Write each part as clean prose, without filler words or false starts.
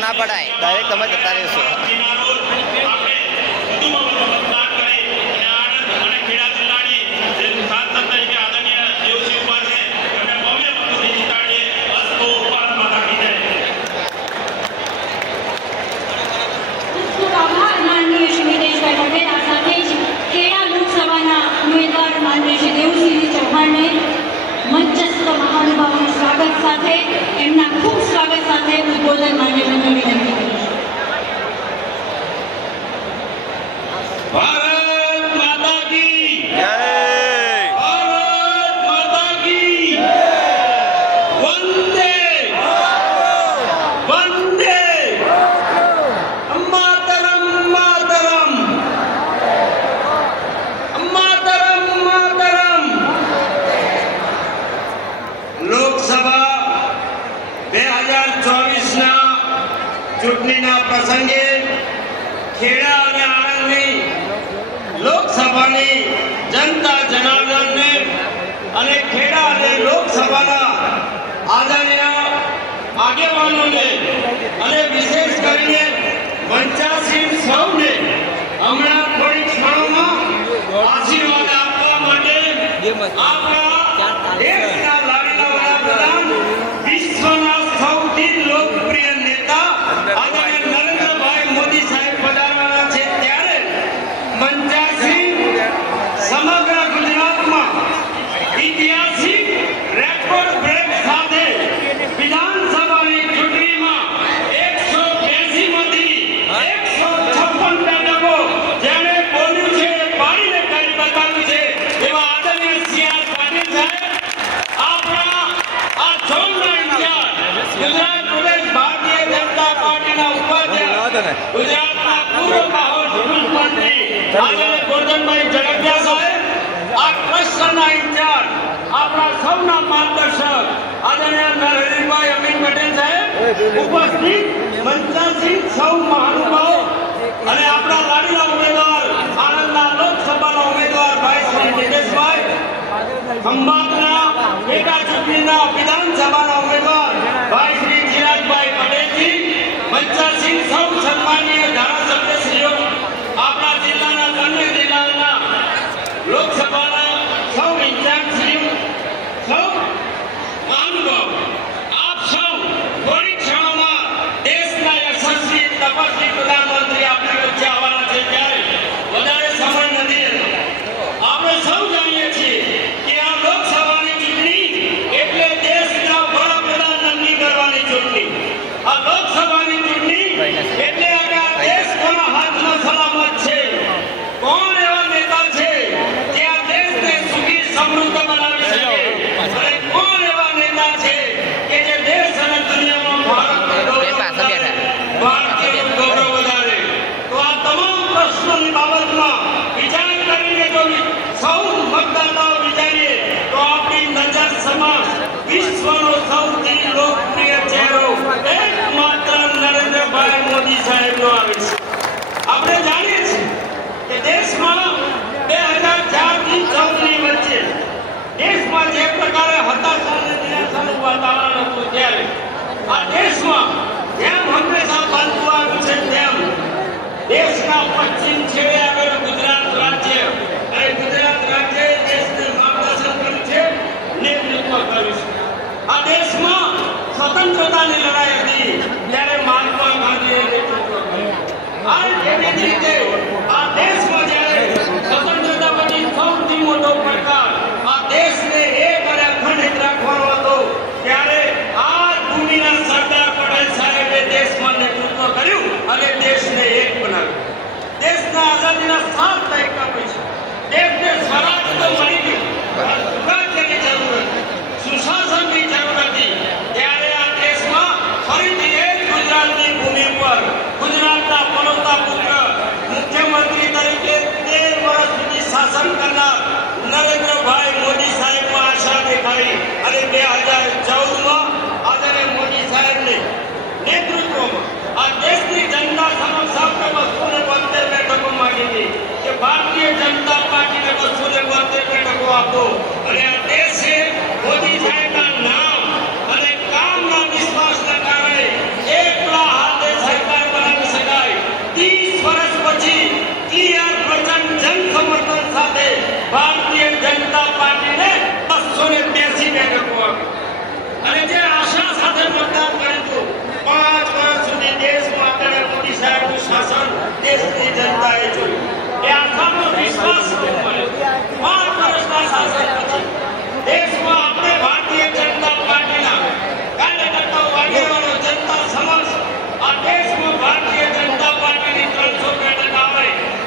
ના પડાય ડાયરેક્ટ તમે જતા રહેશો. મંચસ્થ મહાનુભાવોનું સ્વાગત સાથે એમના ખૂબ સ્વાગત સાથે ઉદ્બોધન માટે મંજૂરી નક્કી કરી છે. ભારત માતા કી જય. ભારત માતા કી વંદે વંદે માતરમ માતરમ માતરમ માતરમ. લોકસભા 2024ના ચૂંટણીના પ્રસંગે ખેડા અને આણંદની લોકસભાની જનતા જનાર્દનને અને ખેડા અને લોકસભાના આદરણીય આગેવાનોને અને વિશેષ કરીને મંચાસી સૌને હમણાં થોડી ક્ષણોમાં આશીર્વાદ આપવા માટે આપણા દેશના લાડીલા વડાપ્રધાન વિશ્વના સૌથી લોકપ્રિય નેતા આદરણીય નરેન્દ્રભાઈ મોદી સાહેબ પધારવાના છે. ત્યારે મંચાસી સમગ્ર ગુજરાતમાં ઐતિહાસિક રેકોર્ડ બ્રેક ગુજરાત પ્રદેશ ભારતીય જનતા પાર્ટીના ઉપાધ્યક્ષ, ગુજરાતના પૂર્વ મુખ્યમંત્રી આદરણીય ગોરધનભાઈ ઝડફિયા સાહેબ, આ ટ્રસ્ટના ઇન્ચાર્જ, આપણા સૌના માર્ગદર્શક આદરણીય નરહરિભાઈ અમીન પટેલ સાહેબ, ઉપસ્થિત મંચાસીન સૌ મહાનુભાવો અને આપણા લાડીના ઉમેદવાર, આણંદના લોકસભાના ઉમેદવાર ભાઈ શ્રી નિતેશભાઈ, ખંભાતના પેટા ચૂંટણીના વિધાનસભાના ઉમેદવાર ભાઈ શ્રી ચિરાગભાઈ પટેલજી, મંચાસીન સૌ સન્માનીય ધારાસભ્યશ્રીઓ, આપણા જિલ્લાના બંને જિલ્લાના લોકસભાના સૌ ઇન્ચાર્જશ્રીઓ, સૌ મહાનુભાવ, આપ સૌ થોડી ક્ષણોમાં દેશના યશસ્વી તપસ્વી પ્રધાનમંત્રી આપણી વચ્ચે આવવાના છે ત્યારે વધારે સમય નથી. આપણે સૌ જાણીએ છીએ કે આ લોકસભાની ચૂંટણી એટલે દેશના વડાપ્રધાન નક્કી કરવાની ચૂંટણી. આ લોકસભાની ચૂંટણી એટલે કે આ દેશ કોના હાથમાં સલામત છે, કોણ એવા નેતા છે જે આ દેશને સુખી સમૃદ્ધ બનાવી શકે, અને કોણ એવા નેતા છે કે જે દેશ અને દુનિયામાં ભારતનું ગૌરવ વધારે. તો આ તમામ પ્રશ્નોની બાબતમાં વિચાર કરીને જો સૌ મતદાતાઓ વિચારીએ તો આપણી નજર સમક્ષ વિશ્વનો સૌથી લોકપ્રિય ચહેરો એકમાત્ર નરેન્દ્રભાઈ મોદી સાહેબનો આવે છે. આપણે જાણીએ છીએ કે દેશમાં 2004 થી 14 ની વચ્ચે દેશમાં જે પ્રકારે હતાશા અને નિરાશાનું વાતાવરણ હતું ત્યારે આ દેશમાં જેમ હંમેશા બનતું આવ્યું છે તેમ દેશના પશ્ચિમ છેડે આવેલું ગુજરાત રાજ્ય, અને ગુજરાત રાજ્યએ દેશને માર્ગદર્શન કર્યું છે, નેતૃત્વ કર્યું છે. આ દેશમાં સ્વતંત્રતાની લડાઈ હતી ત્યારે મહાત્મા ગાંધીએ નેતૃત્વ કર્યું. આ એવી જ રીતે આ દેશમાં જ્યારે સ્વતંત્રતા પછી સૌથી મોટો પડકાર આ દેશને એક અને અખંડિત રાખવાનો હતો ત્યારે આ ભૂમિના સરદાર પટેલ સાહેબે દેશમાં નેતૃત્વ કર્યું અને દેશને એક બનાવ્યો. દેશના આઝાદીના 7 દાયકા પછી દેશને સ્વરાજ તો મળી ગયું, સુરાજ્યની જરૂર હતી, સુશાસનની જરૂર હતી. ત્યારે આ દેશમાં ફરીથી એક ગુજરાતની ભૂમિ પર ગુજરાતના પનોતા પુત્ર મુખ્યમંત્રી તરીકે 13 વર્ષ સુધી શાસન કરનાર નરેન્દ્રભાઈ મોદી સાહેબમાં આશા દેખાઈ અને 2014માં આદરણીય મોદી સાહેબને નેતૃત્વમાં આ દેશની જનતા સમક્ષ આપણે 272 બેઠકો માંગી હતી કે ભારતીય જનતા પાર્ટીને 272 બેઠકો આપો, અને આ દેશે મોદી સાહેબના નામ અને કામના વિશ્વાસના કારણે એકલા હાથે સરકાર બનાવી શકાય. 30 વર્ષ પછી TR પ્રચંડ જન સમર્થન સાથે ભારતીય જનતા પાર્ટીને 282 બેઠકો આપી, અને જે આશા સાથે મતદાન કર્યું હતું 5 વર્ષ સુધી દેશમાં આદરણીય મોદી સાહેબનું શાસન દેશની જનતાએ જોયું. એ આશાનો વિશ્વાસ મળ્યો. 5 વર્ષના શાસન પછી દેશમાં આપણે ભારતીય જનતા પાર્ટીના કાર્યકર્તાઓ, આગેવાનો જનતા સમક્ષ આ દેશમાં ભારતીય જનતા પાર્ટીની 300 બેઠક આવે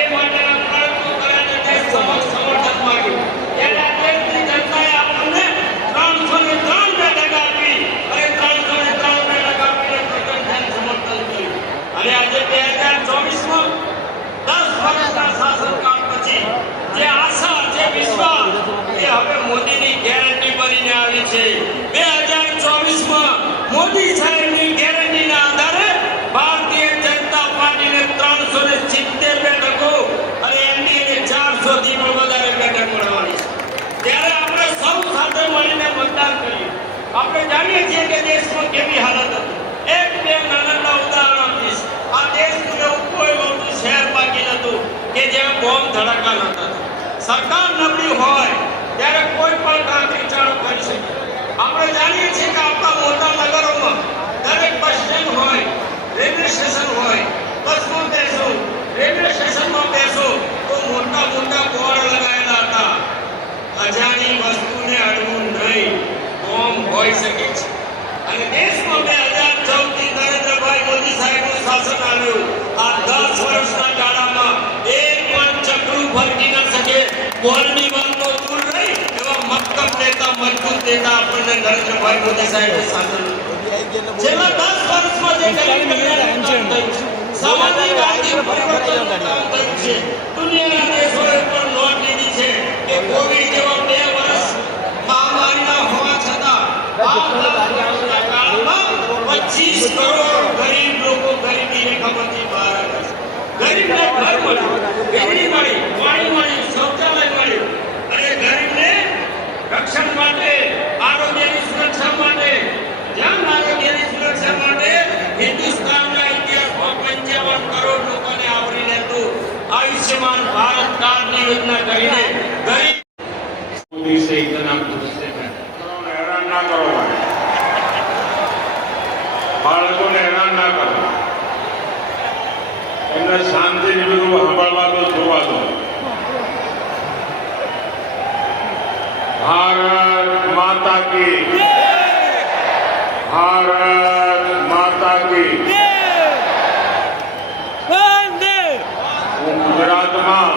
એ માટેના પ્રયત્નો કર્યા અને દેશ સમક્ષ સમર્થન માંગ્યું. ત્યારે આ દેશની જનતાએ આપણને 303 બેઠક આપી અને 303 બેઠક આપીને પ્રચંડ સમર્થન કર્યું. અને આજે 2024માં 10 વર્ષના શાસનકાળ પછી જે આશા, જે વિશ્વાસ એ હવે મોદીની ગેરંટી બનીને આવી છે. 2024માં મોદી સાહેબની ગેરંટીના આધારે ભારતીય જનતા પાર્ટીને 370 બેઠકો અને એનડીએને 400 થી પણ વધારે બેઠક મળવાની છે. ત્યારે આપણે સૌ સાથે મળીને મતદાન કરીએ. આપણે જાણીએ છીએ કે દેશમાં કેવી હાલત હતી. એક બે નાના ઉદાહરણ આપીશ. આ દેશનું એવું કોઈ મોટું શહેર બાકી નહોતું કે જ્યાં બોમ્બ ધડાકા નહોતા. સરકાર નબળી હોય ત્યારે કોઈ પણ કાંકરી ચાલુ કરી શકે. આપણે જાણીએ છીએ કે આપણા મોટા નગરોમાં દરેક બસ સ્ટેન્ડ હોય, રેલવે સ્ટેશન હોય, બસમાં બેસો, રેલવે સ્ટેશનમાં બેસો તો મોટા મોટા બોર્ડ લગાવેલા હતા, અજાણી વસ્તુને અડવું નહીં, બોમ્બ હોઈ શકે છે. અને દેશમાં 2014 થી નરેન્દ્રભાઈ મોદી સાહેબનું શાસન આવ્યું. આ 10 વર્ષના ગાળામાં એક પણ ચક્રું ફરકી ન શકે. બોર્ડની વાત તો દૂર રહી એવા મક્કમ નેતા, મજબૂત નેતા આપણને નરેન્દ્રભાઈ મોદી સાહેબે સાધન છેલ્લા 10 વર્ષમાં જે ગરીબ કલ્યાણનું કામ થયું છે, સામાજિક આર્થિક પરિવર્તનનું કામ થયું છે, દુનિયાના દેશોએ પણ નોંધ લીધી છે કે કોવિડ જેવા 2 વર્ષ મહામારીના હોવા છતાં આ 10 વર્ષના કાળમાં 25 કરોડ ગરીબ લોકો ગરીબી રેખામાંથી બહાર આવ્યા છે. ગરીબને ઘર મળ્યું, વીજળી મળી, પાણી મળ્યું, શૌચાલય મળ્યું અને ગરીબને રક્ષણ માટે, આરોગ્યની સુરક્ષા માટે, જન આરોગ્યની સુરક્ષા માટે હિન્દુસ્તાનના ઇતિહાસમાં 55 કરોડ લોકોને આવરી લેતું આયુષ્યમાન ભારત કાર્ડની યોજના કરીને ગરીબ मोदी से इतना पूछते हैं हैरान ना करो भाई, બાળકોને હેરાન ના કરો, એમને શાંતિથી બધું સાંભળવા દો, જોવા દો. ભારત માતા કી, ભારત માતા કી. હું ગુજરાતમાં